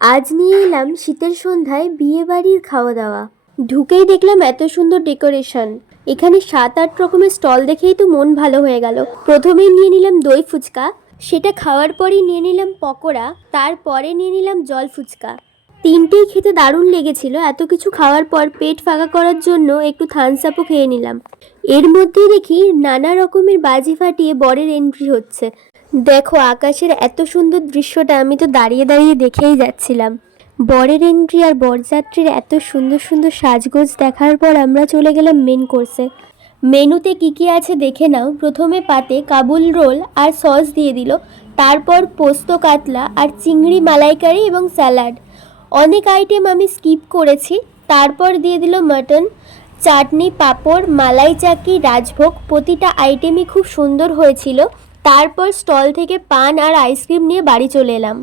আজ নিয়ে এলাম শীতের সন্ধ্যায় বিয়েবাড়ির খাওয়া দাওয়া। ঢুকেই দেখলাম এত সুন্দর ডেকোরেশন। এখানে 7-8 রকমের স্টল দেখেই তো মন ভালো হয়ে গেল। প্রথমেই নিয়ে নিলাম দই ফুচকা, সেটা খাওয়ার পরেই নিয়ে নিলাম পকোড়া, তারপরে নিয়ে নিলাম জল ফুচকা। তিনটেই খেতে দারুণ লেগেছিল। এত কিছু খাওয়ার পর পেট ফাঁকা করার জন্য একটু থামস আপও খেয়ে নিলাম। এর মধ্যেই দেখি নানা রকমের বাজি ফাটিয়ে বরের এন্ট্রি হচ্ছে। দেখো আকাশের এত সুন্দর দৃশ্যটা আমি তো দাঁড়িয়ে দাঁড়িয়ে দেখেই যাচ্ছিলাম। বরের এন্ট্রি আর বরযাত্রীর এত সুন্দর সুন্দর সাজগোজ দেখার পর আমরা চলে গেলাম মেন কোর্সে। মেনুতে কি কি আছে দেখে নাও। প্রথমে পাতে কাবুল রোল আর সস দিয়ে দিল, তারপর পোস্ত কাতলা আর চিংড়ি মালাইকারি এবং স্যালাড। অনেক আইটেম আমি স্কিপ করেছি। তারপর দিয়ে দিল মাটন, চাটনি, পাঁপড়, মালাই চাকি, রাজভোগ। প্রতিটা আইটেমই খুব সুন্দর হয়েছিল। তারপর স্টল থেকে পান আর আইসক্রিম নিয়ে বাড়ি চলে এলাম।